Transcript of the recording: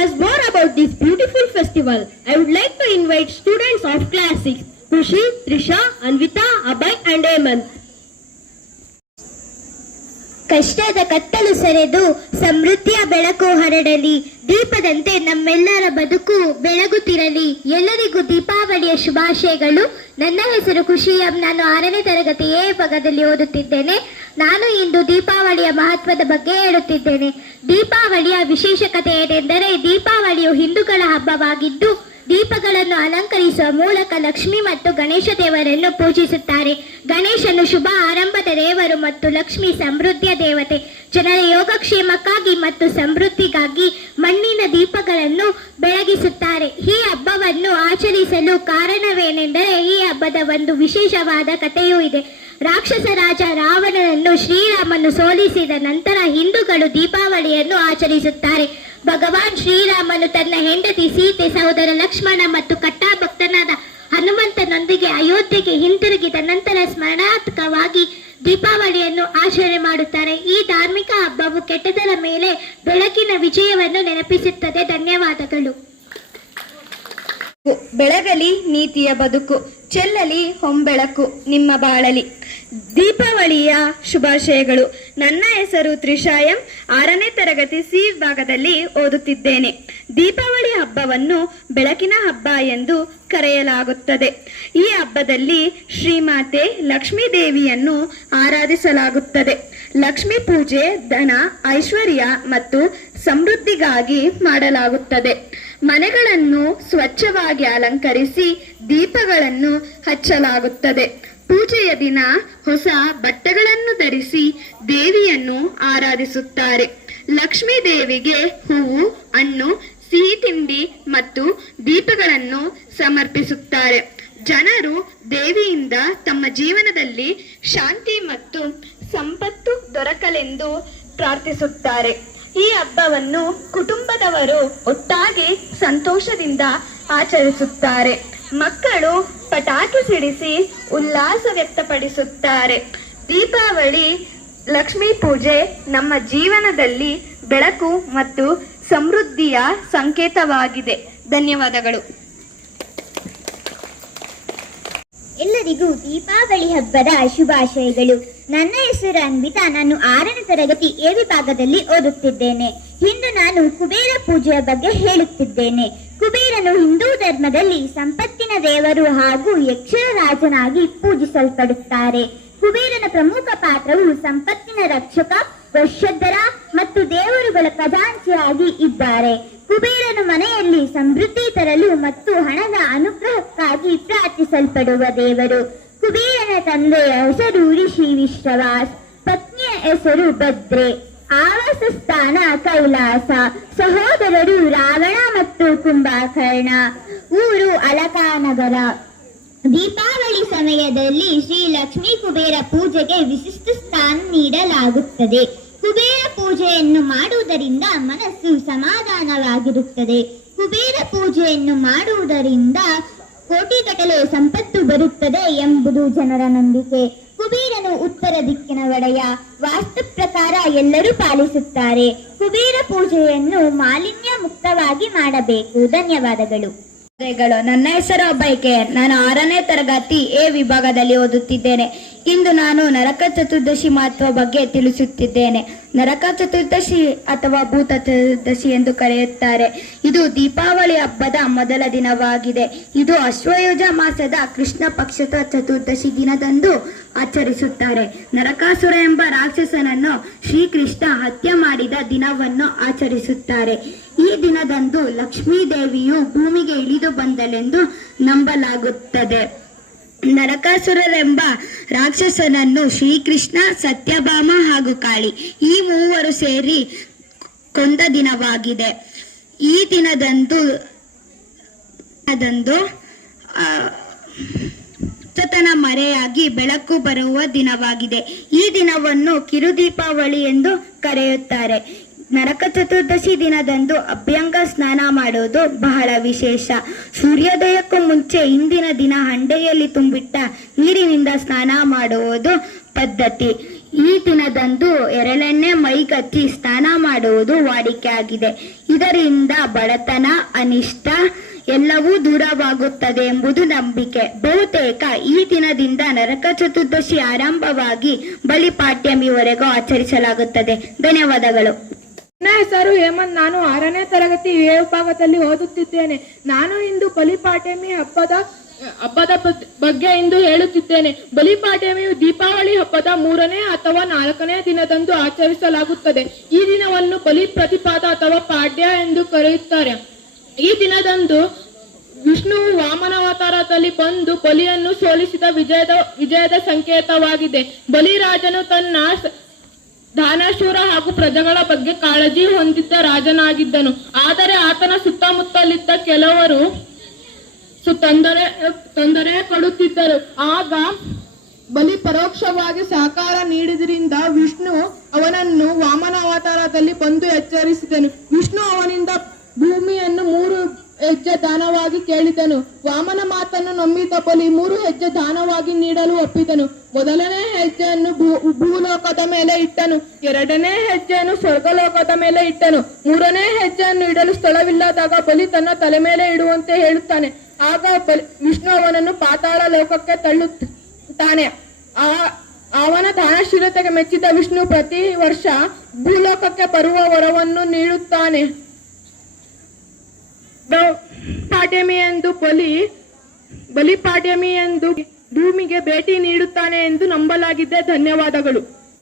us more about this beautiful festival, I would like to invite students of class 6, Kushi, Trisha, Anvita, Abhay and Hemant. ಕಷ್ಟದ ಕತ್ತಲು ಸೆರೆದು ಸಮೃದ್ಧಿಯ ಬೆಳಕು ಹರಡಲಿ ದೀಪದಂತೆ ನಮ್ಮೆಲ್ಲರ ಬದುಕು ಬೆಳಗುತ್ತಿರಲಿ ಎಲ್ಲರಿಗೂ ದೀಪಾವಳಿಯ ಶುಭಾಶಯಗಳು ನನ್ನ ಹೆಸರು ಖುಷಿ ನಾನು ಆರನೇ ತರಗತಿ ಎ ಭಾಗದಲ್ಲಿ ಓದುತ್ತಿದ್ದೇನೆ ನಾನು ಇಂದು ದೀಪಾವಳಿಯ ಮಹತ್ವದ ಬಗ್ಗೆ ಹೇಳುತ್ತಿದ್ದೇನೆ. ದೀಪಾವಳಿಯ ವಿಶೇಷಕತೆ ಏನೆಂದರೆ ದೀಪಾವಳಿಯು ಹಿಂದೂಗಳ ಹಬ್ಬವಾಗಿದ್ದು, ದೀಪಗಳನ್ನು ಅಲಂಕರಿಸುವ ಮೂಲಕ ಲಕ್ಷ್ಮಿ ಮತ್ತು ಗಣೇಶ ದೇವರನ್ನು ಪೂಜಿಸುತ್ತಾರೆ. ಗಣೇಶನು ಶುಭ ಆರಂಭದ ದೇವರು ಮತ್ತು ಲಕ್ಷ್ಮಿ ಸಮೃದ್ಧಿಯ ದೇವತೆ. ಜನರ ಯೋಗಕ್ಷೇಮಕ್ಕಾಗಿ ಮತ್ತು ಸಮೃದ್ಧಿಗಾಗಿ ಮಣ್ಣಿನ ದೀಪಗಳನ್ನು ಬೆಳಗಿಸುತ್ತಾರೆ. ಈ ಹಬ್ಬವನ್ನು ಆಚರಿಸಲು ಕಾರಣವೇನೆಂದರೆ ಈ ಹಬ್ಬದ ಒಂದು ವಿಶೇಷವಾದ ಕಥೆಯೂ ಇದೆ. ರಾಕ್ಷಸ ರಾಜ ರಾವಣನನ್ನು ಶ್ರೀರಾಮನು ಸೋಲಿಸಿದ ನಂತರ ಹಿಂದೂಗಳು ದೀಪಾವಳಿಯನ್ನು ಆಚರಿಸುತ್ತಾರೆ. ಭಗವಾನ್ ಶ್ರೀರಾಮನು ತನ್ನ ಹೆಂಡತಿ ಸೀತೆ, ಸಹೋದರ ಲಕ್ಷ್ಮಣ ಮತ್ತು ಕಟ್ಟಾ ಭಕ್ತನಾದ ಹನುಮಂತನೊಂದಿಗೆ ಅಯೋಧ್ಯೆಗೆ ಹಿಂತಿರುಗಿದ ನಂತರ ಸ್ಮರಣಾತ್ಮಕವಾಗಿ ದೀಪಾವಳಿಯನ್ನು ಆಚರಣೆ ಮಾಡುತ್ತಾರೆ. ಈ ಧಾರ್ಮಿಕ ಹಬ್ಬವು ಕೆಟ್ಟದರ ಮೇಲೆ ಬೆಳಕಿನ ವಿಜಯವನ್ನು ನೆನಪಿಸುತ್ತದೆ. ಧನ್ಯವಾದಗಳು. ಬೆಳಗಲಿ ನೀತಿಯ ಬದುಕು, ಚೆಲ್ಲಲಿ ಹೊಂಬೆಳಕು ನಿಮ್ಮ ಬಾಳಲಿ. ದೀಪಾವಳಿಯ ಶುಭಾಶಯಗಳು. ನನ್ನ ಹೆಸರು ತ್ರಿಶಾಯಂ ಆರನೇ ತರಗತಿ ಸಿ ವಿಭಾಗದಲ್ಲಿ ಓದುತ್ತಿದ್ದೇನೆ. ದೀಪಾವಳಿ ಹಬ್ಬವನ್ನು ಬೆಳಕಿನ ಹಬ್ಬ ಎಂದು ಕರೆಯಲಾಗುತ್ತದೆ. ಈ ಹಬ್ಬದಲ್ಲಿ ಶ್ರೀಮಾತೆ ಲಕ್ಷ್ಮೀ ದೇವಿಯನ್ನು ಆರಾಧಿಸಲಾಗುತ್ತದೆ. ಲಕ್ಷ್ಮೀ ಪೂಜೆ, ಧನ, ಐಶ್ವರ್ಯ ಮತ್ತು ಸಮೃದ್ಧಿಗಾಗಿ ಮಾಡಲಾಗುತ್ತದೆ. ಮನೆಗಳನ್ನು ಸ್ವಚ್ಛವಾಗಿ ಅಲಂಕರಿಸಿ ದೀಪಗಳನ್ನು ಹಚ್ಚಲಾಗುತ್ತದೆ. ಪೂಜೆಯ ದಿನ ಹೊಸ ಬಟ್ಟೆಗಳನ್ನು ಧರಿಸಿ ದೇವಿಯನ್ನು ಆರಾಧಿಸುತ್ತಾರೆ. ಲಕ್ಷ್ಮೀ ದೇವಿಗೆ ಹೂವು, ಹಣ್ಣು, ಸಿಹಿ ತಿಂಡಿ ಮತ್ತು ದೀಪಗಳನ್ನು ಸಮರ್ಪಿಸುತ್ತಾರೆ. ಜನರು ದೇವಿಯಿಂದ ತಮ್ಮ ಜೀವನದಲ್ಲಿ ಶಾಂತಿ ಮತ್ತು ಸಂಪತ್ತು ದೊರಕಲೆಂದು ಪ್ರಾರ್ಥಿಸುತ್ತಾರೆ. ಈ ಹಬ್ಬವನ್ನು ಕುಟುಂಬದವರು ಒಟ್ಟಾಗಿ ಸಂತೋಷದಿಂದ ಆಚರಿಸುತ್ತಾರೆ. ಮಕ್ಕಳು ಪಟಾಕಿ ಸಿಡಿಸಿ ಉಲ್ಲಾಸ ವ್ಯಕ್ತಪಡಿಸುತ್ತಾರೆ. ದೀಪಾವಳಿ, ಲಕ್ಷ್ಮೀ ಪೂಜೆ ನಮ್ಮ ಜೀವನದಲ್ಲಿ ಬೆಳಕು ಮತ್ತು ಸಮೃದ್ಧಿಯ ಸಂಕೇತವಾಗಿದೆ. ಧನ್ಯವಾದಗಳು. ಎಲ್ಲರಿಗೂ ದೀಪಾವಳಿ ಹಬ್ಬದ ಶುಭಾಶಯಗಳು. ನನ್ನ ಹೆಸರು ಅನ್ವಿತಾ. ನಾನು ಆರನೇ ತರಗತಿ ಎ ವಿಭಾಗದಲ್ಲಿ ಓದುತ್ತಿದ್ದೇನೆ. ಇಂದು ನಾನು ಕುಬೇರ ಪೂಜೆಯ ಬಗ್ಗೆ ಹೇಳುತ್ತಿದ್ದೇನೆ. ಕುಬೇರನು ಹಿಂದೂ ಧರ್ಮದಲ್ಲಿ ಸಂಪತ್ತಿನ ದೇವರು ಹಾಗೂ ಯಕ್ಷರ ರಾಜನಾಗಿ ಪೂಜಿಸಲ್ಪಡುತ್ತಾರೆ. ಕುಬೇರನ ಪ್ರಮುಖ ಪಾತ್ರವು ಸಂಪತ್ತಿನ ರಕ್ಷಕ ವರ್ಷದ್ದರ ಮತ್ತು ದೇವರುಗಳ ಖಜಾಂಚಿಯಾಗಿ ಇದ್ದಾರೆ. ಕುಬೇರನು ಮನೆಯಲ್ಲಿ ಸಮೃದ್ಧಿ ತರಲು ಮತ್ತು ಹಣದ ಅನುಗ್ರಹಕ್ಕಾಗಿ ಪ್ರಾರ್ಥಿಸಲ್ಪಡುವ ದೇವರು. ಕುಬೇರನ ತಂದೆಯ ಹೆಸರು ಋಷಿ ವಿಶ್ವವಾಸ್ ಪತ್ನಿಯ ಹೆಸರು ಭದ್ರೆ, ಆವಾಸ ಸ್ಥಾನ ಕೈಲಾಸ, ಸಹೋದರರು ರಾವಣ ಮತ್ತು ಕುಂಭಕರ್ಣ, ಊರು ಅಲಕಾನಗರ. ದೀಪಾವಳಿ ಸಮಯದಲ್ಲಿ ಶ್ರೀ ಲಕ್ಷ್ಮೀ ಕುಬೇರ ಪೂಜೆಗೆ ವಿಶಿಷ್ಟ ಸ್ಥಾನ ನೀಡಲಾಗುತ್ತದೆ. ಕುಬೇರ ಪೂಜೆಯನ್ನು ಮಾಡುವುದರಿಂದ ಮನಸ್ಸು ಸಮಾಧಾನವಾಗಿರುತ್ತದೆ. ಕುಬೇರ ಪೂಜೆಯನ್ನು ಮಾಡುವುದರಿಂದ ಕೋಟಿಗಟ್ಟಲೆ ಸಂಪತ್ತು ಬರುತ್ತದೆ ಎಂಬುದು ಜನರ ನಂಬಿಕೆ. ಕುಬೇರನು ಉತ್ತರ ದಿಕ್ಕಿನ ಒಡೆಯ. ವಾಸ್ತು ಪ್ರಕಾರ ಎಲ್ಲರೂ ಪಾಲಿಸುತ್ತಾರೆ. ಕುಬೇರ ಪೂಜೆಯನ್ನು ಮಾಲಿನ್ಯ ಮುಕ್ತವಾಗಿ ಮಾಡಬೇಕು. ಧನ್ಯವಾದಗಳು. ಗಳು, ನನ್ನ ಹೆಸರು ಅಬ್ಬೈಕೆ ನಾನು ಆರನೇ ತರಗತಿ ಎ ವಿಭಾಗದಲ್ಲಿ ಓದುತ್ತಿದ್ದೇನೆ. ಇಂದು ನಾನು ನರಕ ಚತುರ್ದಶಿ ಮಹತ್ವ ಬಗ್ಗೆ ತಿಳಿಸುತ್ತಿದ್ದೇನೆ. ನರಕ ಚತುರ್ದಶಿ ಅಥವಾ ಭೂತ ಚತುರ್ದಶಿ ಎಂದು ಕರೆಯುತ್ತಾರೆ. ಇದು ದೀಪಾವಳಿ ಹಬ್ಬದ ಮೊದಲ ದಿನವಾಗಿದೆ. ಇದು ಅಶ್ವಯುಜ ಮಾಸದ ಕೃಷ್ಣ ಪಕ್ಷದ ಚತುರ್ದಶಿ ದಿನದಂದು ಆಚರಿಸುತ್ತಾರೆ. ನರಕಾಸುರ ಎಂಬ ರಾಕ್ಷಸನನ್ನು ಶ್ರೀಕೃಷ್ಣ ಹತ್ಯೆ ಮಾಡಿದ ದಿನವನ್ನು ಆಚರಿಸುತ್ತಾರೆ. ಈ ದಿನದಂದು ಲಕ್ಷ್ಮೀ ದೇವಿಯು ಭೂಮಿಗೆ ಇಳಿದು ಬಂದಳೆಂದು ನಂಬಲಾಗುತ್ತದೆ. ನರಕಾಸುರರೆಂಬ ರಾಕ್ಷಸನನ್ನು ಶ್ರೀಕೃಷ್ಣ ಸತ್ಯಭಾಮ ಹಾಗೂ ಕಾಳಿ ಈ ಮೂವರು ಸೇರಿ ಕೊಂದ ದಿನವಾಗಿದೆ. ಈ ದಿನದಂದು ಅದಂದು ಆ, ಹೊಸತನ ಮರೆಯಾಗಿ ಬೆಳಕು ಬರುವ ದಿನವಾಗಿದೆ. ಈ ದಿನವನ್ನು ಕಿರುದೀಪಾವಳಿ ಎಂದು ಕರೆಯುತ್ತಾರೆ. ನರಕ ಚತುರ್ದಶಿ ದಿನದಂದು ಅಭ್ಯಂಗ ಸ್ನಾನ ಮಾಡುವುದು ಬಹಳ ವಿಶೇಷ. ಸೂರ್ಯೋದಯಕ್ಕೂ ಮುಂಚೆ ಇಂದಿನ ದಿನ ಹಂಡೆಯಲ್ಲಿ ತುಂಬಿಟ್ಟ ನೀರಿನಿಂದ ಸ್ನಾನ ಮಾಡುವುದು ಪದ್ಧತಿ. ಈ ದಿನದಂದು ಎರಳೆಣ್ಣೆ ಮೈಗಚ್ಚಿ ಸ್ನಾನ ಮಾಡುವುದು ವಾಡಿಕೆ ಆಗಿದೆ. ಇದರಿಂದ ಬಡತನ, ಅನಿಷ್ಟ ಎಲ್ಲವೂ ದೂರವಾಗುತ್ತದೆ ಎಂಬುದು ನಂಬಿಕೆ. ಬಹುತೇಕ ಈ ದಿನದಿಂದ ನರಕ ಚತುರ್ದಶಿ ಆರಂಭವಾಗಿ ಬಲಿಪಾಡ್ಯಮಿವರೆಗೂ ಆಚರಿಸಲಾಗುತ್ತದೆ. ಧನ್ಯವಾದಗಳು. ಹೆಸರು ಹೇಮಂತ್, ನಾನು ಆರನೇ ತರಗತಿ ಎ ವಿಭಾಗದಲ್ಲಿ ಓದುತ್ತಿದ್ದೇನೆ. ನಾನು ಇಂದು ಬಲಿಪಾಟಮಿ ಹಬ್ಬದ ಹಬ್ಬದ ಬಗ್- ಬಗ್ಗೆ ಇಂದು ಹೇಳುತ್ತಿದ್ದೇನೆ. ಬಲಿಪಾಡ್ಯಮಿಯು ದೀಪಾವಳಿ ಹಬ್ಬದ ಮೂರನೇ ಅಥವಾ ನಾಲ್ಕನೇ ದಿನದಂದು ಆಚರಿಸಲಾಗುತ್ತದೆ. ಈ ದಿನವನ್ನು ಬಲಿ ಪ್ರತಿಪಾದ ಅಥವಾ ಪಾಡ್ಯ ಎಂದು ಕರೆಯುತ್ತಾರೆ. ಈ ದಿನದಂದು ವಿಷ್ಣು ವಾಮನಾವತಾರದಲ್ಲಿ ಬಂದು ಬಲಿಯನ್ನು ಸೋಲಿಸಿದ ವಿಜಯದ ವಿಜಯದ ಸಂಕೇತವಾಗಿದೆ. ಬಲಿರಾಜನು ತನ್ನ ದಾನಶೂರ ಹಾಗೂ ಪ್ರಜೆಗಳ ಬಗ್ಗೆ ಕಾಳಜಿ ಹೊಂದಿದ್ದ ರಾಜನಾಗಿದ್ದನು. ಆದರೆ ಆತನ ಸುತ್ತಮುತ್ತಲಿದ್ದ ಕೆಲವರು ತೊಂದರೆ ತೊಂದರೆ ಕೊಡುತ್ತಿದ್ದರು ಆಗ ಬಲಿ ಪರೋಕ್ಷವಾಗಿ ಸಹಕಾರ ನೀಡಿದ್ರಿಂದ ವಿಷ್ಣು ಅವನನ್ನು ವಾಮನ ಅವತಾರದಲ್ಲಿ ಬಂದು ಎಚ್ಚರಿಸಿದನು ವಿಷ್ಣು ಅವನಿಂದ ಭೂಮಿಯನ್ನು ಮೂರು ಹೆಜ್ಜೆ ಕೇಳಿದನು. ವಾಮನ ಮಾತನ್ನು ನಂಬಿದ ಬಲಿ ಮೂರು ಹೆಜ್ಜೆ ದಾನವಾಗಿ ನೀಡಲು ಒಪ್ಪಿದನು. ಮೊದಲನೇ ಹೆಜ್ಜೆಯನ್ನು ಭೂಲೋಕದ ಮೇಲೆ ಇಟ್ಟನು. ಎರಡನೇ ಹೆಜ್ಜೆಯನ್ನು ಸ್ವರ್ಗಲೋಕದ ಮೇಲೆ ಇಟ್ಟನು. ಮೂರನೇ ಹೆಜ್ಜೆಯನ್ನು ಇಡಲು ಸ್ಥಳವಿಲ್ಲದಾಗ ಬಲಿ ತನ್ನ ತಲೆ ಮೇಲೆ ಇಡುವಂತೆ ಹೇಳುತ್ತಾನೆ. ಆಗ ಬಲಿ, ವಿಷ್ಣು ಅವನನ್ನು ಪಾತಾಳ ಲೋಕಕ್ಕೆ ತಳ್ಳುತ್ತಾನೆ. ಆ, ಅವನ ದಾನಶೀಲತೆಗೆ ಮೆಚ್ಚಿದ ವಿಷ್ಣು ಪ್ರತಿ ವರ್ಷ ಭೂಲೋಕಕ್ಕೆ ಬರುವ ವರವನ್ನು ನೀಡುತ್ತಾನೆ. ಬ- ಪಾಡ್ಯಮಿ ಎಂದು ಬಲಿ ಬಲಿಪಾಡ್ಯಮಿ ಎಂದು ಭೂಮಿಗೆ ಭೇಟಿ ನೀಡುತ್ತಾನೆ ಎಂದು ನಂಬಲಾಗಿದೆ ಧನ್ಯವಾದಗಳು.